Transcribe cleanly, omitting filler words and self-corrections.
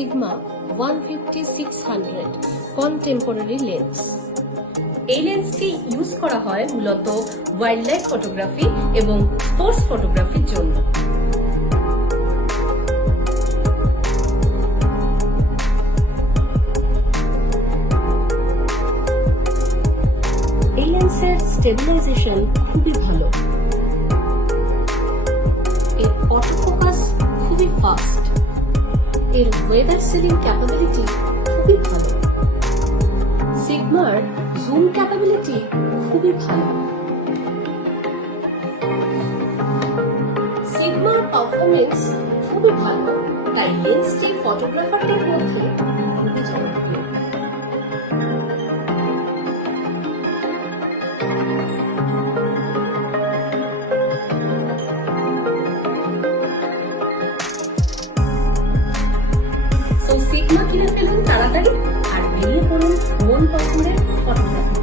Sigma 150-600 contemporary lens. এই লেন্সটি use করা হয় মূলত ওয়াইল্ড লাইফ ফটোগ্রাফি এবং স্পোর্টস ফটোগ্রাফির জন্য। এই লেন্সের স্টেবিলাইজেশন খুবই ভালো, এর অটোফোকাস খুবই ফাস্ট, এর ওয়েদার সিলিং ক্যাপাবিলিটি খুবই ভালো, সিগমার জুম ক্যাপাবিলিটি খুবই ভালো। সিগমার পারফরমেন্স খুবই ভালো, তাই লেন্সটি ফটোগ্রাফারদের মধ্যে খুবই জনপ্রিয়। সিগমা কিনে ফেলুন তাড়াতাড়ি আর বেরিয়ে পড়ুন মন পছন্দের ফটোগ্রাফি।